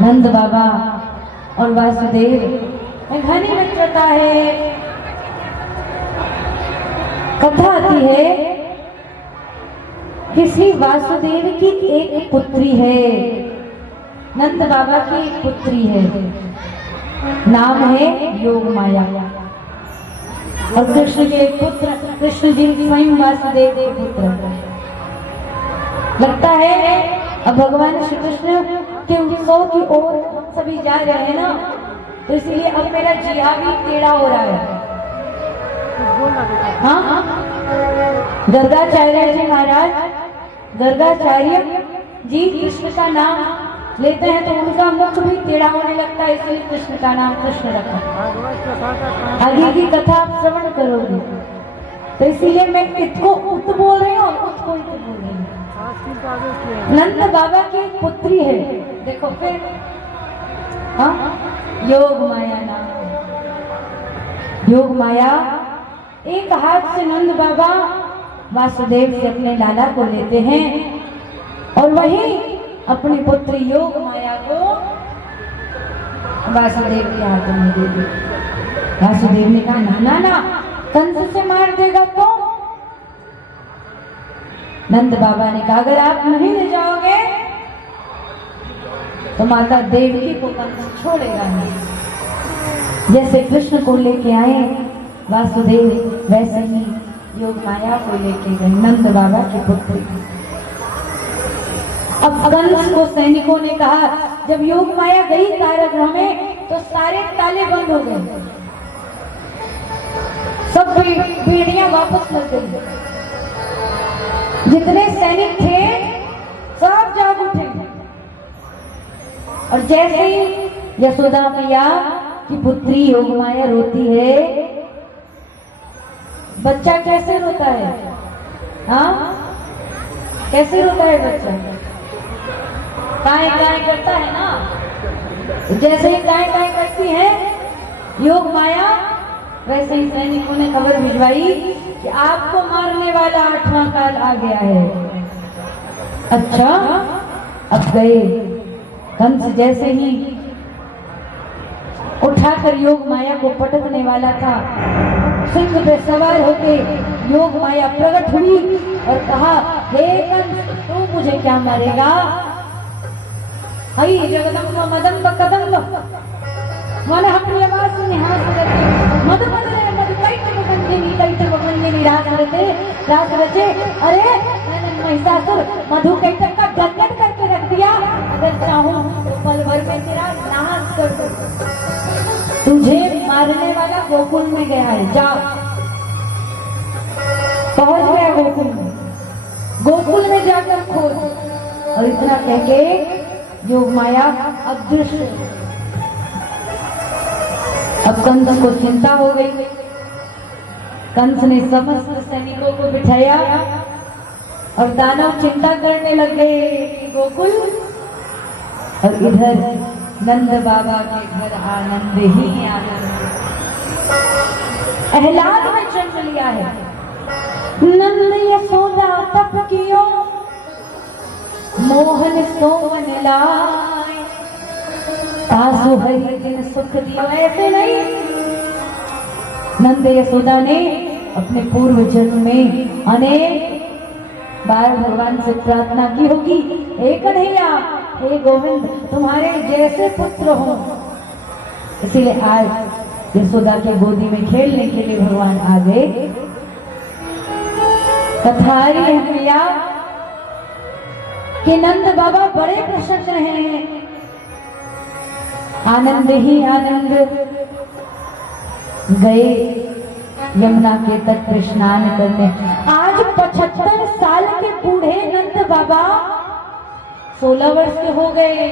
नंद बाबा और वासुदेव में घनी मित्रता है। कथा आती है किसी वासुदेव की एक पुत्री है, नंद बाबा की एक पुत्री है, नाम है योग माया। और कृष्ण के पुत्र, कृष्ण जी स्वयं वासुदेव के पुत्र। लगता है अब भगवान श्री कृष्ण के उत्सव की ओर हम सभी जा रहे हैं ना, तो इसलिए अब मेरा जिया भी टेढ़ा हो रहा है। हाँ, गर्गाचार्य जी महाराज, गर्गाचार्य जी कृष्ण का नाम लेते हैं तो उनका मुख भी टेढ़ा होने लगता है, इसलिए कृष्ण का नाम कृष्ण रखा। आगे की कथा आप श्रवण करोगे, तो इसीलिए मैं इसको उत बोल रही हूँ और उसको इत बोल रही हूँ। नंद बाबा की पुत्री है, देखो फिर। हाँ, योग माया नाम। योग माया एक हाथ से नंद बाबा वासुदेव से अपने लाला को लेते हैं और वहीं अपनी पुत्री योग माया को वासुदेव के हाथ में दे दी। वासुदेव ने कहा ना ना, कंस से मार देगा तो। नंद बाबा ने कहा अगर आप नहीं ले जाओगे तो माता देवकी को कंस छोड़ेगा नहीं। जैसे कृष्ण को लेके आए वासुदेव, वैसे ही योग माया को लेके गए नंद बाबा के पुत्र। अब कंस को सैनिकों ने कहा जब योग माया गई कारागृह में तो सारे ताले बंद हो गए, सब बेड़ियां वापस लग गई। जितने सैनिक थे सब जाग उठे और जैसे ही यशोदा मैया की पुत्री योग माया रोती है, बच्चा कैसे रोता है? हाँ, कैसे रोता है बच्चा? काय काय करता है ना। जैसे ही काय काय करती है योग माया, वैसे ही सैनिकों ने खबर भिजवाई कि आपको मारने वाला 8वां काल आ गया है। अच्छा, अब गए कंस जैसे ही उठाकर योग माया को पटकने वाला था, सिंह पे सवार होके योग माया प्रकट हुई और कहा हे कंस, तू मुझे क्या मारेगा? हई जगदम्ब मदम्ब कदम्ब, माने अपनी आवाज से निहार करते मधु मदरे मधु कैट बंदिनी रास रचे। अरे मैंने महिषासुर मधु कैटक का गंगट करके रख दिया, अगर चाहूं तो पल भर में तेरा नाश कर दूं। तुझे मारने वाला गोकुल में गया है, जा। पहुंच गया गोकुल में, गोकुल में जाकर खोज। और इतना कह के योग माया अदृश्य। अब कंस को चिंता हो गई। कंस ने समस्त सैनिकों को बिठाया और दानव चिंता करने लग गए गोकुल, और इधर नंद बाबा के घर आनंद ही आनंद। अहलाद में जन्म लिया है। नंद यशोदा तप कियो, मोहन सोवन लाए, आसु हरि दिन सुख दियो। ऐसे नहीं, नंद यशोदा ने अपने पूर्व जन्म में अनेक बार भगवान से प्रार्थना की होगी, हे कन्हैया, हे गोविंद, तुम्हारे जैसे पुत्र हो। इसीलिए आज यशोदा के गोदी में खेलने के लिए भगवान आ गए। कथारी है भैया कि नंद बाबा बड़े प्रसन्न रहे हैं। आनंद ही आनंद गए यमुना के तट पर स्नान करने। आज 75 साल के बूढ़े नंद बाबा 16 वर्ष के हो गए।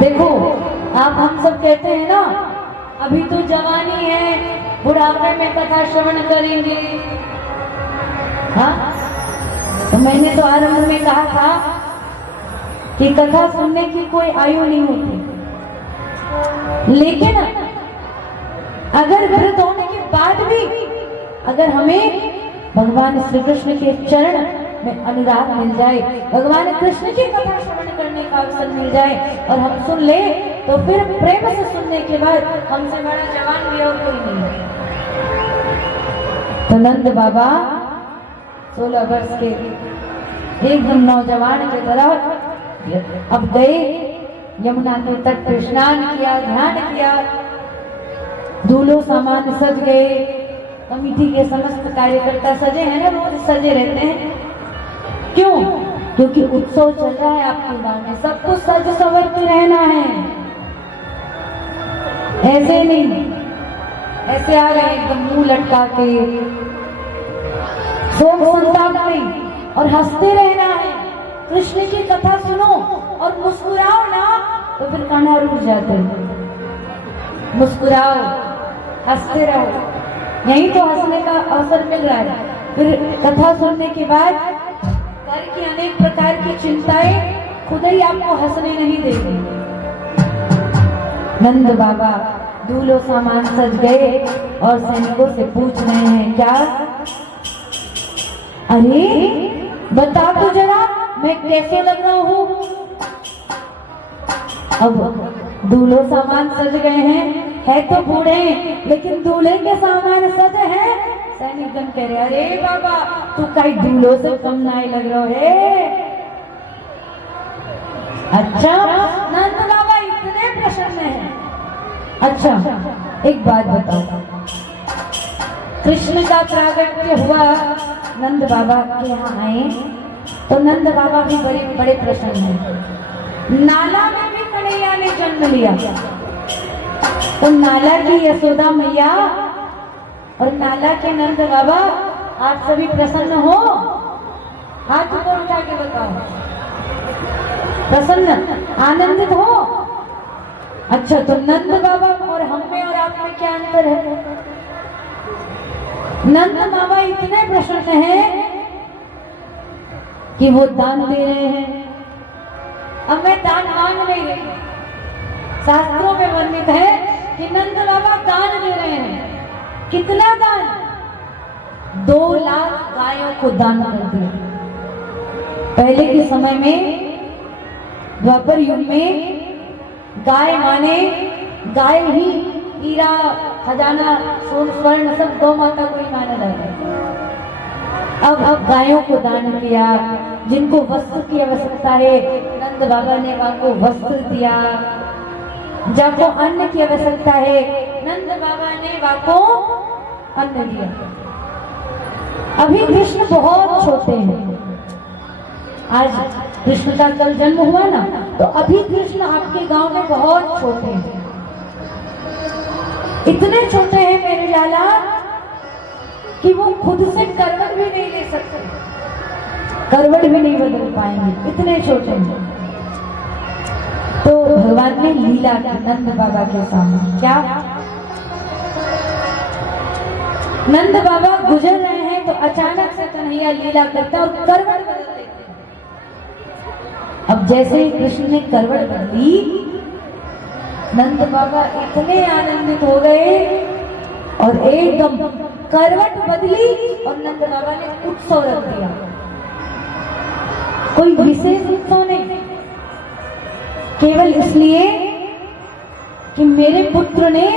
देखो, आप हम सब कहते हैं ना अभी तो जवानी है, बुढ़ापे में कथा श्रवण करेंगे। हाँ, तो मैंने तो आरंभ में कहा था कि कथा सुनने की कोई आयु नहीं होती, लेकिन अगर व्रत होने के बाद भी अगर हमें भगवान श्री कृष्ण के चरण में अनुराग मिल जाए, भगवान कृष्ण की कथा श्रवण करने का अवसर मिल जाए और हम सुन ले, तो फिर प्रेम से सुनने के बाद हमसे बड़ा जवान भी और कोई नहीं है। तो नंद बाबा 16 वर्ष के एकदम नौजवान की तरह अब गए, यमुना के तट पर स्नान किया, ध्यान किया, दूल्हों सामान सज गए, कमेटी के समस्त कार्यकर्ता सजे हैं ना, रोज सजे रहते हैं। क्यों? क्योंकि उत्सव चल रहा है आपके गांव में, सबको सज संवर के रहना है, ऐसे नहीं ऐसे आ रहे एकदम मुंह लटका के, शोक संताप में, और हंसते रहना है। कृष्ण की कथा सुनो और मुस्कुराओ ना, तो फिर कान्हा रुक जाते हैं। मुस्कुराओ, हंसते रहो, यही तो हंसने का अवसर मिल रहा है। फिर कथा सुनने के बाद घर की अनेक प्रकार की चिंताएं खुद ही आपको हंसने नहीं देगी। नंद बाबा दूल्हों सामान सज गए और सैनिकों से पूछ रहे हैं, क्या? अरे बता तो जरा, मैं कैसे लग रहा हूँ? अब दूल्हों सामान सज गए हैं, है तो बूढ़े लेकिन दूल्हे के सामान सज है। सैनिक गण कह रहे, अरे बाबा तू कई दूल्हों से कम नहीं लग रहा है। अच्छा, नंद बाबा इतने प्रसन्न हैं। अच्छा एक बात बताओ, कृष्ण का प्रागट्य हुआ, नंद बाबा के यहाँ आए, तो नंद बाबा भी बड़े बड़े प्रसन्न हैं। नाला में भी कन्हैया ने जन्म लिया, तो नाला की यशोदा मैया और नाला के नंद बाबा, आप सभी प्रसन्न हो? हाथ ऊपर उठा के बताओ, प्रसन्न, आनंदित हो? अच्छा, तो नंद बाबा और हम में और आप में क्या अंतर है? नंद बाबा इतने प्रसन्न हैं कि वो दान दे रहे हैं। अब मैं दान मांग नहीं रही, शास्त्रों में वर्णित है कि नंद बाबा दान दे रहे हैं। कितना दान? 2 लाख गायों को दान कर दिया। पहले के समय में, द्वापर युग में, गाय माने गाय ही हीरा खजाना सोन स्वर्ण सब गौ माता को ही माना जाता है। अब गायों को दान किया, जिनको वस्त्र की आवश्यकता है नंद बाबा ने वहां को वस्त्र दिया, जिनको अन्न की आवश्यकता है नंद बाबा ने वहां को अन्न दिया। अभी कृष्ण बहुत छोटे हैं, आज कृष्ण का कल जन्म हुआ ना, तो अभी कृष्ण आपके गांव में बहुत छोटे हैं। इतने छोटे हैं मेरे लाला कि वो खुद से करवट भी नहीं ले सकते, करवट भी नहीं बदल पाएंगे, इतने छोटे हैं। तो भगवान ने लीला की नंद बाबा के सामने, क्या? नंद बाबा गुजर रहे हैं तो अचानक से कन्हैया लीला करता और करवट बदल देते। अब जैसे ही कृष्ण ने करवट बदली, नंद बाबा इतने आनंदित हो गए और एकदम करवट बदली और नंद बाबा ने उत्सव रख दिया। कोई विशेष उत्सव नहीं, केवल इसलिए कि मेरे पुत्र ने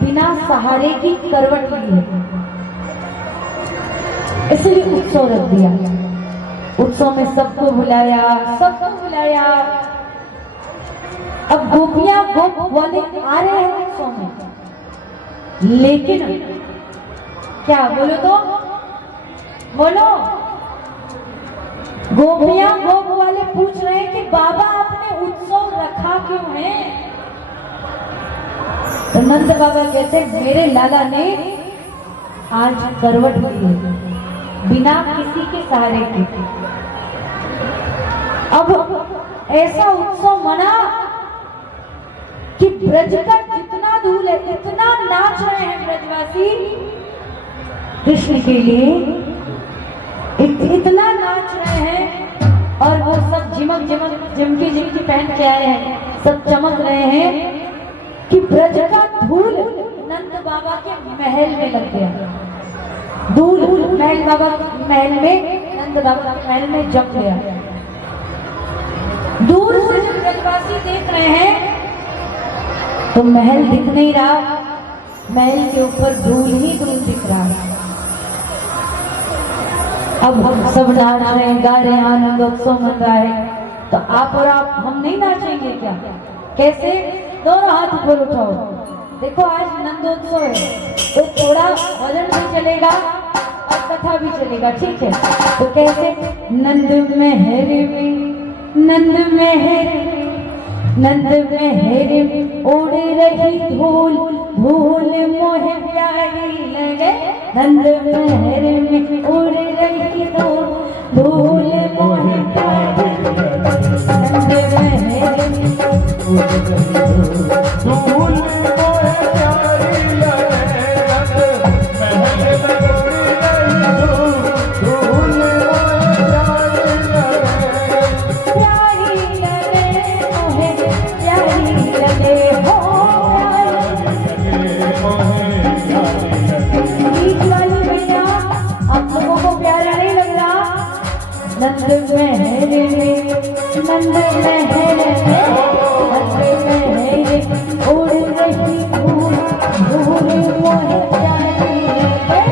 बिना सहारे की करवट ली है, इसलिए उत्सव रख दिया। उत्सव में सबको बुलाया, सबको बुलाया। अब गोपियां गोप वाले आ रहे हैं उत्सव में, लेकिन क्या बोलो तो बोलो, गोपियां गोप वाले पूछ रहे हैं कि बाबा आपने उत्सव रखा क्यों है? तो नंद बाबा कहते मेरे लाला ने आज करवट ली है बिना किसी के सहारे के। अब ऐसा उत्सव मना कि ब्रज का जितना धूल है, इतना नाच रहे हैं ब्रजवासी कृष्ण के लिए, इतना नाच रहे हैं, और वो सब झिमक झिमक झिमकी झिमकी पहन के आए हैं, सब चमक रहे हैं कि ब्रज का धूल नंद बाबा के महल में लग गया। धूल महल बाबा महल में वृंदावन के महल में जप लिया। दूर से जब ब्रजवासी देख रहे हैं तो महल दिख नहीं रहा, महल के ऊपर धूल ही धूल दिख रहा है। अब हम सब नाच रहे हैं, गा रहे हैं, आनंद उत्सव मन रहा है, तो आप और आप हम नहीं नाचेंगे क्या? कैसे? दोनों हाथ ऊपर उठाओ। देखो आज नंदोत्सव है तो थोड़ा भजन भी चलेगा और कथा भी चलेगा, ठीक है? तो कैसे? नंद महर में, नंद महर में, नंद महर में उड़ रही धूल, धूल मोहे प्यारी लगे। नंद महर में उड़ रही धूल, धूल मोहे प्यारी लगे। नंद महर में धूल मोहे प्यारी लगे। नंद महर में, नंद महर में, नंद महर उड़ रही धूल, धूल मोहे प्यारी लगे।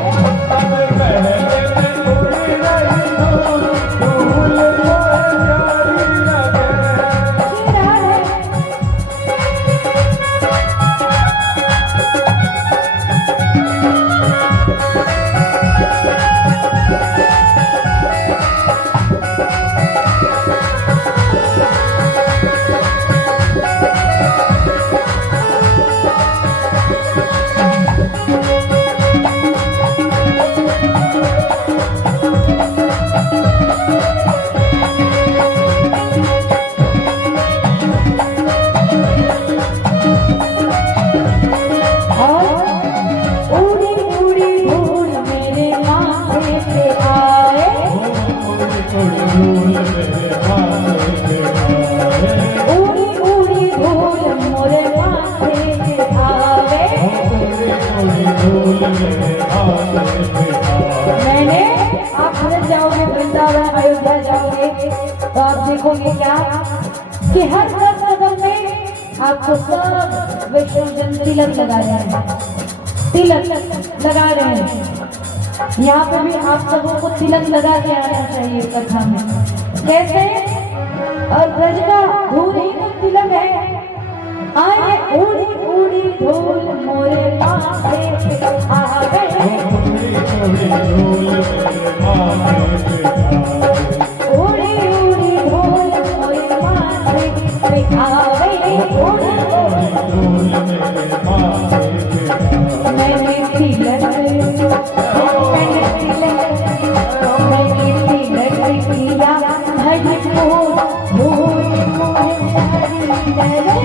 नंद महर में उड़ रही धूल, धूल मोहे प्यारी लगे। मैंने आप घर जाओगे, वृंदावन अयोध्या जाओगे तो आप देखोगे क्या कि हर 10 कदम में आपको सब वैष्णवजन तिलक लगा रहे हैं, तिलक लगा रहे हैं। यहाँ पे भी आप सबों को तिलक लगा के आना चाहिए कथा में। कैसे? और ब्रज का धूल ही तो तिलक है। आए उड़ी उड़ी धूल मोरे माथे आ गए, उड़ी उड़ी धूल मोरे माथे आ गए। मैंने तिलक, मैंने तिलक, मैंने तिलक किया भजपुर, धूल मोहे प्यारी लगे।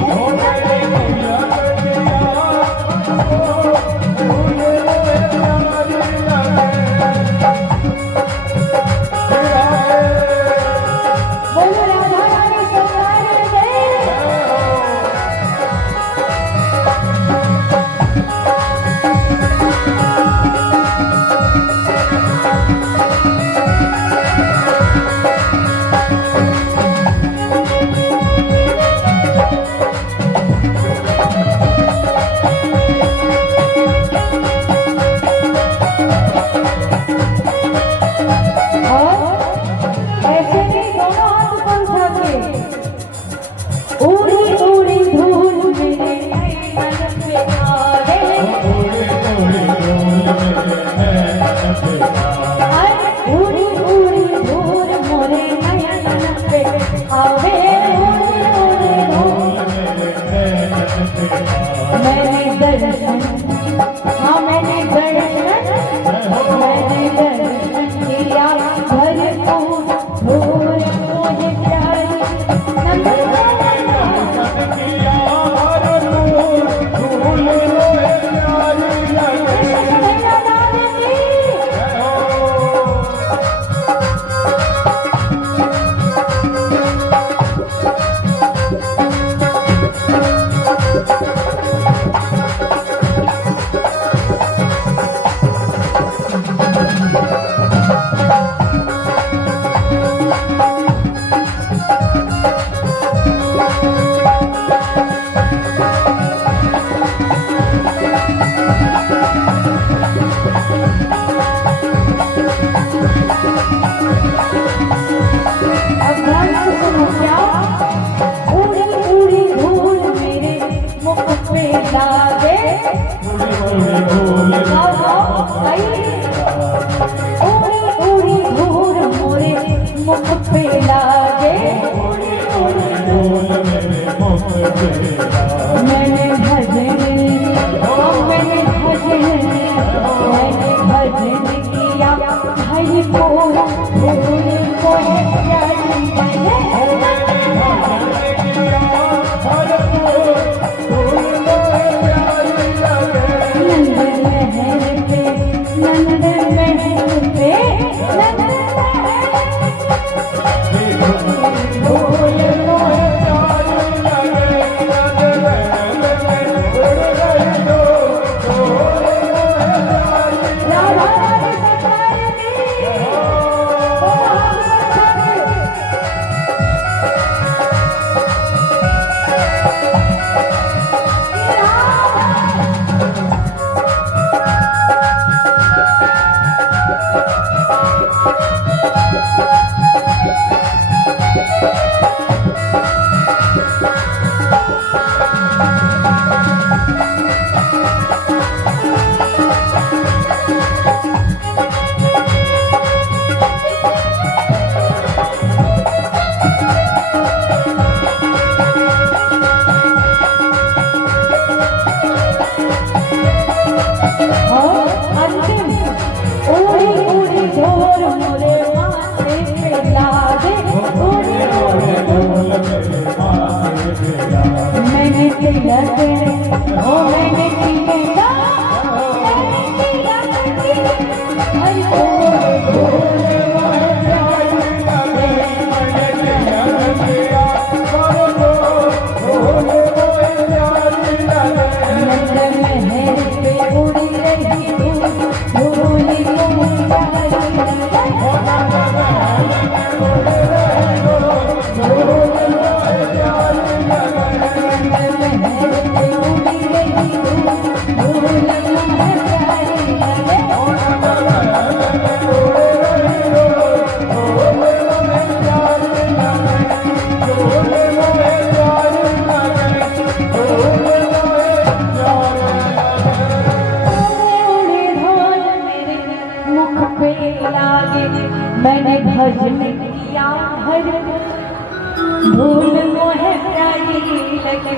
धूल मोहे प्यारी लगे।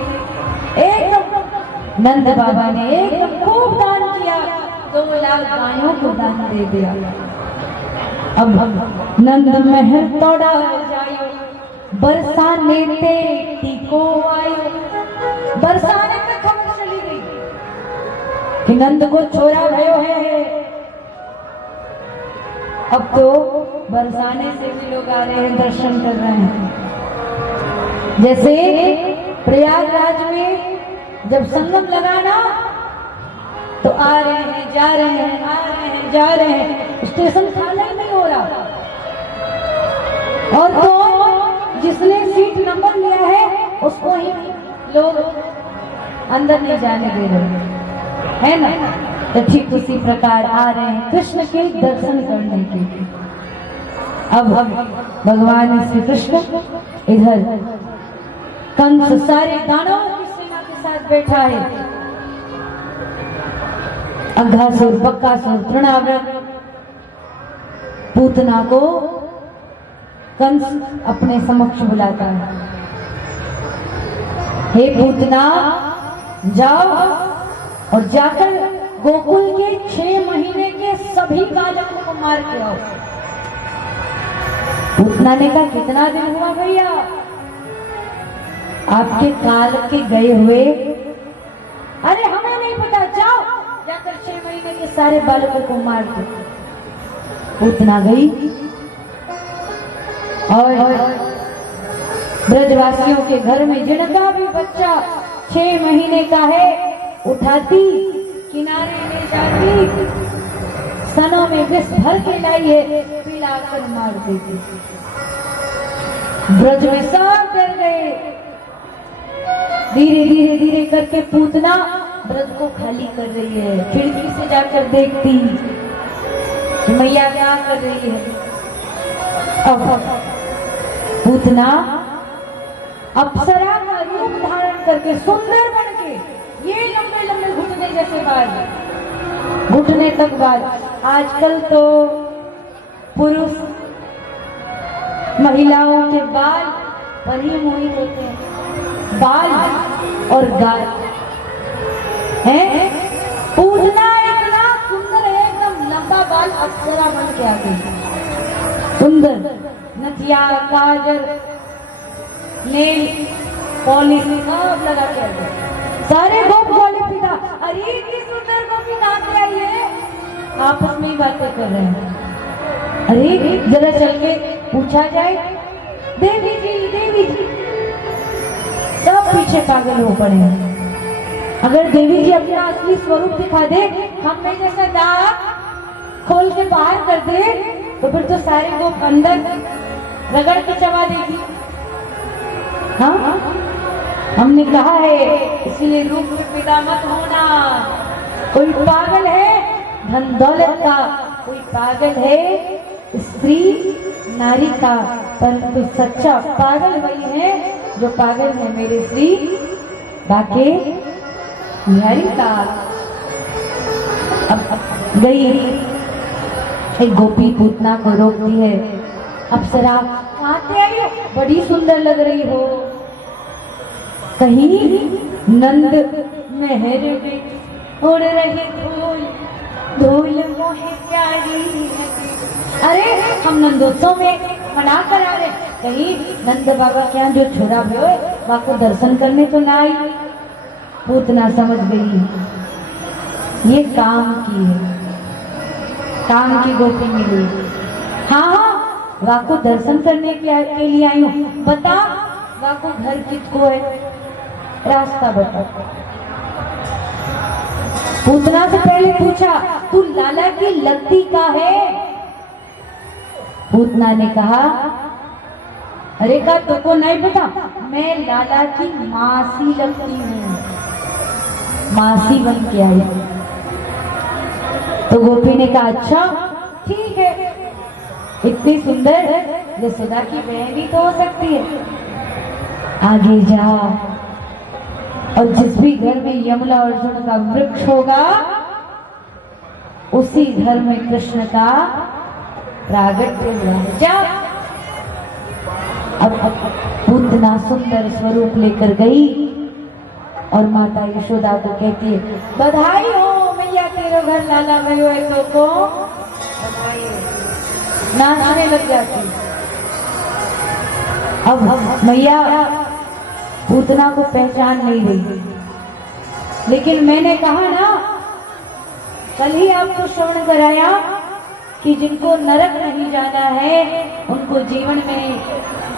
एकदम नंद बाबा ने एकदम खूब दान किया, 2 लाख गायों को दान दे दिया। अब नंद महल तोड़ा जायो, बरसाने ते टीको आयो। बरसाने पे खबर चली गई कि नंद को छोरा भयो है। अब तो बरसाने से भी लोग आ रहे हैं, दर्शन कर रहे हैं। जैसे प्रयागराज में जब संगम लगाना तो आ रहे हैं, जा रहे हैं, आ रहे हैं, जा रहे हैं, स्टेशन खाली नहीं हो रहा। और तो जिसने सीट नंबर लिया है उसको ही लोग अंदर नहीं जाने दे रहे है ना। तो ठीक उसी प्रकार आ रहे हैं कृष्ण के दर्शन करने के लिए। अब भगवान श्री कृष्ण इधर कंस सारे दानवों की सेना के साथ बैठा है। अघासुर, बकासुर, तृणाव्रत, पूतना को कंस अपने समक्ष बुलाता है। हे पूतना, जाओ और जाकर गोकुल के 6 महीने के सभी बालकों को मार के आओ। पूतना ने कहा कितना दिन हुआ भैया आपके काल के गए हुए? अरे हमें नहीं पता, जाओ जाकर 6 महीने के सारे बालकों को मार दो। पूतना गई और ब्रजवासियों के घर में जिनका भी बच्चा 6 महीने का है उठाती, किनारे ले जाती, सनों में विष भर के लाई है, पिलाकर मार देती। ब्रज में सब डर गए। धीरे धीरे धीरे करके पूतना ब्रज को खाली कर रही है। खिड़की से जाकर देखती मैया क्या कर रही है। अब पूतना अप्सरा का रूप धारण करके सुंदर बन के, ये लंबे लंबे घुटने जैसे बाल, घुटने तक बाल। आजकल तो पुरुष महिलाओं के बाल पर ही मोहित होते हैं। बाल और गाल है। पूतना इतना सुंदर है, एकदम लंबा बाल, अप्सरा बन के आ गई। सुंदर नथिया, काजल, नेल पॉलिश सब लगा के आ गई। सारे गोप गोले पिता, अरे इतनी सुंदर गोपी कहाँ से आई है? आपस में ही बातें कर रहे हैं। अरे जरा चल के पूछा जाए। देवी जी, देवी जी, सब पीछे पागल हो पड़े हैं। अगर देवी जी अपना असली स्वरूप दिखा दे, हम में जैसा दाग खोल के बाहर कर दे, तो फिर तो सारे को अंदर रगड़ के चबा देगी। हाँ, हमने कहा है इसलिए रूप में पैदा मत होना। कोई पागल है धन दौलत का, कोई पागल है स्त्री नारी का, परंतु सच्चा पागल वही है जो पागल है मेरे श्री बाके बिहारी का। अब गई एक गोपी पूतना को रोकती है। अप्सरा कहाँ से आई हो? बड़ी सुंदर लग रही हो। कहीं नंद महर में उड़ रही धूल, धूल मोहे प्यारी लगी। अरे हम नंदोत्सव में मना करा रहे, कहीं नंद बाबा के यहाँ जो छोरा हुए वहां को दर्शन करने तो ना आई। पूतना समझ गई ये काम की है, काम की गोपी मिली। हाँ हाँ, वहां को दर्शन करने के लिए आई हूँ। बता वहां को घर किसको है, रास्ता बता। पूतना से पहले पूछा तू लाला की लगती का है? पूतना ने कहा अरे का तुमको नहीं पता, मैं लाला की मासी लगती हूँ, मासी बन के आई। तो गोपी ने कहा अच्छा ठीक है, इतनी सुंदर यशोदा की बहन भी तो हो सकती है। आगे जा और जिस भी घर में यमुना अर्जुन का वृक्ष होगा उसी घर में कृष्ण का प्रागट्य हुआ है। क्या अब इतना सुंदर स्वरूप लेकर गई और माता यशोदा को कहती है, बधाई हो मैया, तेरे घर लाला भयो है तो को बधाई हो। नाचने लग जाती। अब मैया पूतना को पहचान नहीं रही, लेकिन मैंने कहा ना, कल ही आपको श्रवण कराया कि जिनको नरक नहीं जाना है उनको जीवन में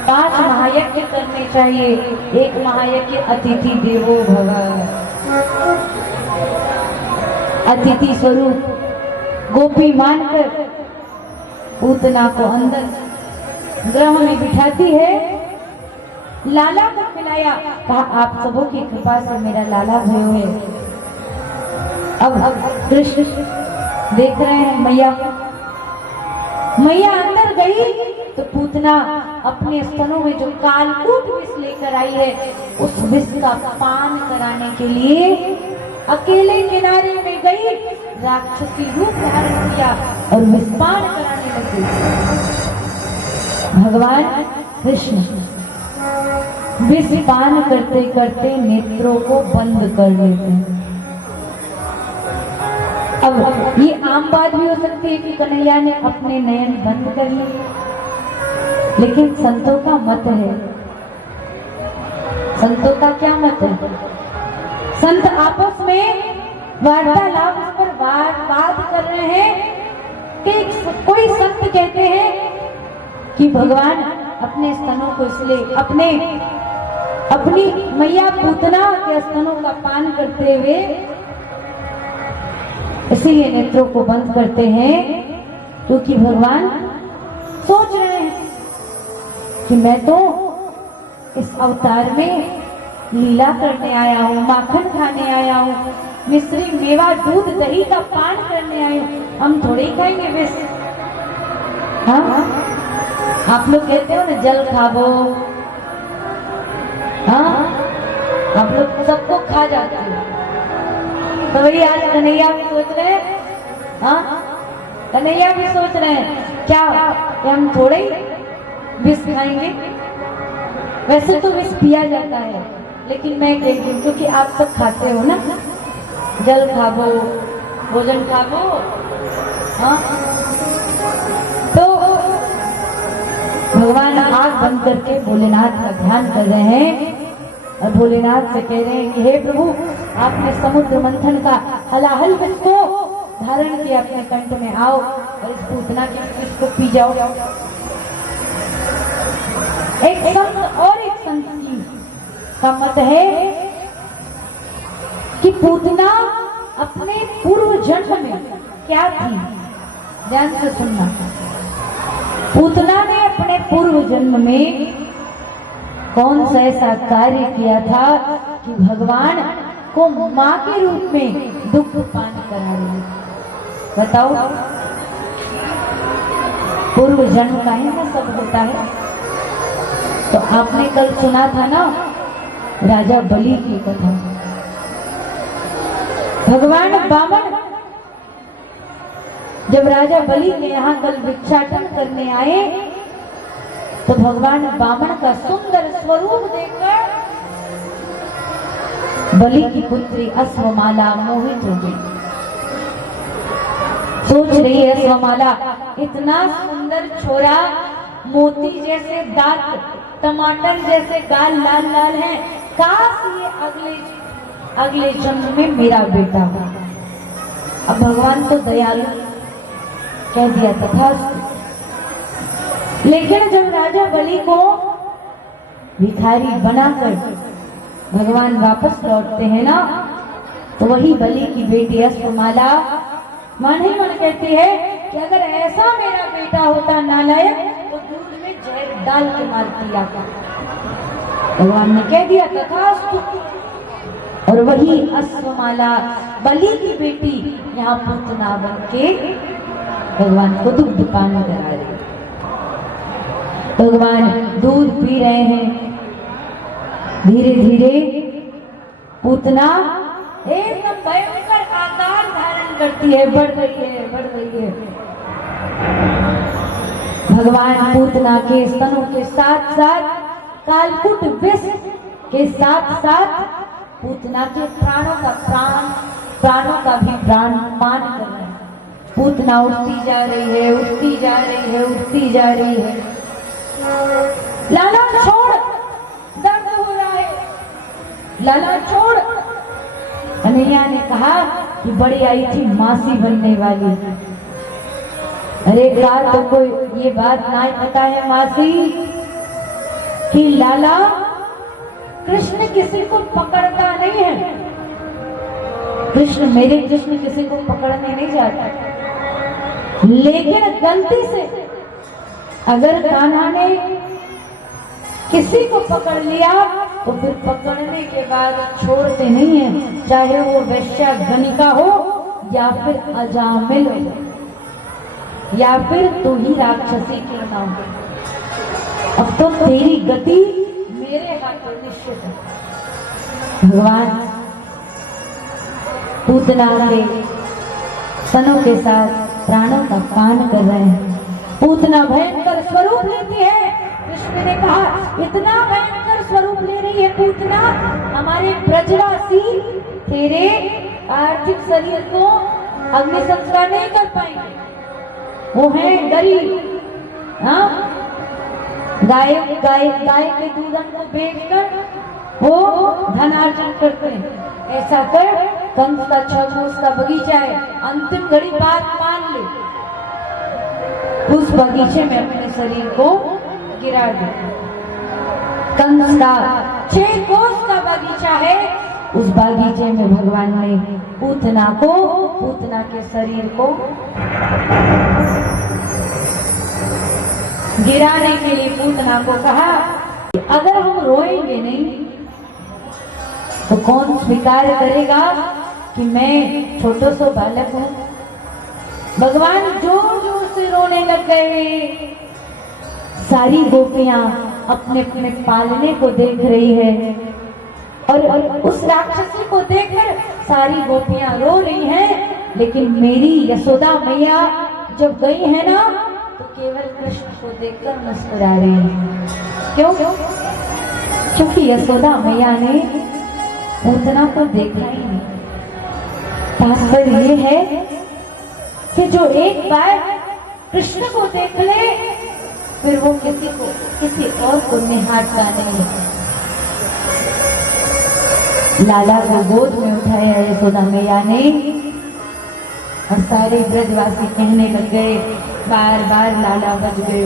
5 महायज्ञ करने चाहिए। एक महायज्ञ अतिथि देवो भव, अतिथि स्वरूप गोपी मानकर पूतना को अंदर गृह में बिठाती है। लाला को खिलाया, कहा आप सबों की कृपा से मेरा लाला भयो है। अब कृष्ण देख रहे हैं मैया अंदर गई तो पूतना अपने स्तनों में जो कालकूट विष लेकर आई है उस विष का पान कराने के लिए अकेले किनारे में गई, राक्षसी रूप धारण किया और विषपान कराने लगी। भगवान कृष्ण विषपान करते करते नेत्रों को बंद कर लेते हैं। अब ये आम बात भी हो सकती है कि कन्हैया ने अपने नयन बंद कर लिए, लेकिन संतों का मत है, संतों का क्या मत है? संत आपस में वार्तालाप पर बात कर रहे हैं कि कोई संत कहते हैं कि भगवान अपने स्तनों को इसलिए अपनी मैया पूतना के स्तनों का पान करते हुए इसीलिए नेत्रों को बंद करते हैं, क्योंकि भगवान सोच रहे हैं कि मैं तो इस अवतार में लीला करने आया हूँ, माखन खाने आया हूँ, मिश्री मेवा दूध दही का पान करने आए हूँ, हम थोड़े ही खाएंगे विष। हाँ, आप लोग कहते हो ना जल खाबो, हाँ आप लोग सबको खा जाते हो। तो वही आज कन्हैया भी सोच रहे हैं, हाँ कन्हैया भी सोच रहे हैं क्या हम थोड़े ही विष खाएंगे? वैसे तो विष पिया जाता है, लेकिन मैं कहती हूँ क्योंकि आप सब खाते हो ना, जल खाबो, भोजन खाबो, हाँ तो भगवान आंख बंद करके भोलेनाथ का ध्यान कर रहे हैं और भोलेनाथ से कह रहे हैं कि हे प्रभु, आपने समुद्र मंथन का हलाहल विष को धारण किया अपने कंठ में, आओ और इस पूतना के विष को पी जाओ। एक संत और एक संत की का मत है कि पूतना अपने पूर्व जन्म में क्या थी, ध्यान से सुनना। पूतना ने अपने पूर्व जन्म में कौन सा ऐसा कार्य किया था कि भगवान को मां के रूप में दुग्ध पान करा रही? बताओ। पूर्व जन्म का ही ना सब होता है। तो आपने कल सुना था ना राजा बलि की कथा। भगवान बामन जब राजा बलि के यहाँ कल भिक्षाटन करने आए तो भगवान बामन का सुंदर स्वरूप देखकर बलि की पुत्री अश्वमाला मोहित हो गई। सोच रही है अश्वमाला, इतना सुंदर छोरा, मोती जैसे दांत, टमाटर जैसे गाल लाल लाल है, काश ये अगले जन्म में मेरा बेटा हो। अब भगवान तो दयालु, कह दिया तथास्तु। लेकिन जब राजा बलि को भिखारी बनाकर भगवान वापस लौटते हैं ना, तो वही बलि की बेटी अश्वमाला मन ही मन कहती है कि अगर ऐसा मेरा बेटा होता नालायक तो दूध में जहर डाल के मार दिया। भगवान ने कह दिया तथास्तु। और वही अश्वमाला बलि की बेटी यहाँ पूतना बन के भगवान को दुग्ध पान करा रही। भगवान दूध पी रहे हैं। धीरे धीरे पूतना एकदम भयंकर आकार धारण करती है, बढ़ रही है, बढ़ रही है। भगवान पूतना के स्तनों के साथ साथ कालकूट विष के साथ साथ पूतना के प्राणों का भी प्राण मान कर रहे हैं। पूतना उठती जा रही है, उठती जा रही है, उठती जा रही है। लाला छोड़, दर्द हो रहा है, लाला छोड़। कन्हैया ने कहा कि बड़ी आई थी मासी बनने वाली। अरे का तुमको ये बात ना पता है मासी कि लाला कृष्ण किसी को पकड़ता नहीं है। मेरे कृष्ण किसी को पकड़ने नहीं जाता, लेकिन गलती से अगर कान्हा ने किसी को पकड़ लिया तो फिर पकड़ने के बाद छोड़ते नहीं है, चाहे वो वैश्या गणिका हो या फिर अजामिल हो या फिर तू ही राक्षसी क्यों ना हो। अब तो तेरी गति मेरे हाथ निश्चित है। भगवान पूतना के सनों के साथ प्राणों का पान कर रहे हैं। पूतना भयंकर स्वरूप लेती है। कृष्ण ने कहा इतना भयंकर स्वरूप ले रही है पूतना, हमारे ब्रजवासी तेरे पार्थिव शरीर को अग्नि संस्कार नहीं कर पाएंगे। वो है गरीब, हाँ, गाय के दूधन को बेचकर वो धनार्जन करते हैं। ऐसा कर कंस का 6 कोस का बगीचा है, अंतिम घड़ी बात मान ले, उस बगीचे में अपने शरीर को गिरा दे। कंस का 6 कोस का बगीचा है, उस बगीचे में भगवान ने पूतना के शरीर को गिराने के लिए पूतना को कहा अगर हम रोएंगे नहीं तो कौन स्वीकार करेगा कि मैं छोटो सो बालक हूं। भगवान जोर जोर से रोने लग गए। सारी गोपियां अपने अपने पालने को देख रही है और उस राक्षसी को देखकर सारी गोपियां रो रही हैं, लेकिन मेरी यशोदा मैया जब गई है ना तो केवल कृष्ण को देखकर मुस्कुरा रही है। क्यों? क्योंकि यशोदा मैया ने पूतना को देखा ही नहीं। तात्पर्य ये है कि जो एक बार कृष्ण को देख ले फिर वो किसी और को निहारता नहीं है। लाला को गोद में उठाया यशोदा मैया ने और सारे ब्रजवासी कहने लग गए बार बार लाला बज गए।